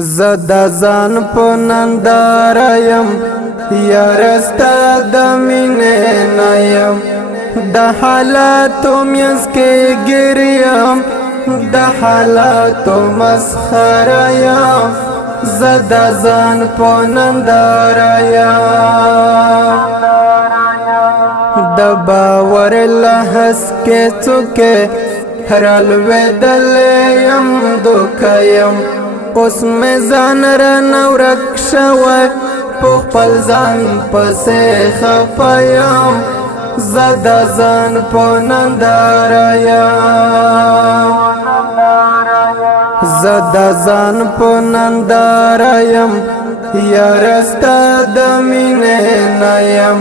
زدا ځان په ننداره یم یار ستا د مینې نه یم د حالاتو منځ کې ګریم د حالاتو مسخره یم زدا ځان په ننداره یم د باور لحظ کې څوکې رالوېدلی یم دوکه یم اوس مې ځان رانه ورک شوی په خپل ځان پسې خفه یم زه د ځان په ننداره یم زه د ځان په ننداره یم یاره ستا د مینې نه یم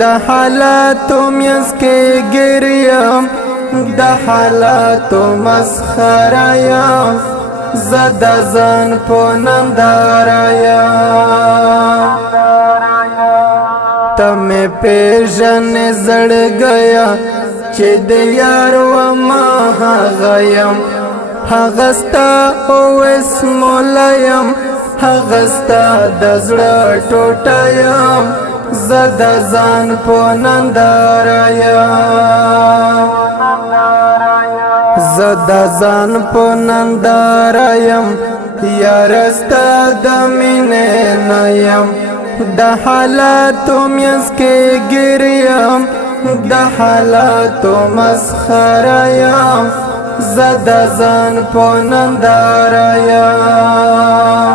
د حالاتو منځ کې ګریم د حالاتو مسخره یم زه د ځان په ننداره یم ته مې پېژنې زړګیه چې د یار ومه هغه یم هغه ستا اوس موله یم هغه ستا د زړه ټوټه یم زه د ځان په ننداره یم زه د ځان په ننداره یم یاره ستا د مینې نه یم د حالاتو منځ کې ګریم د حالاتو مسخره یم زه د ځان په ننداره یم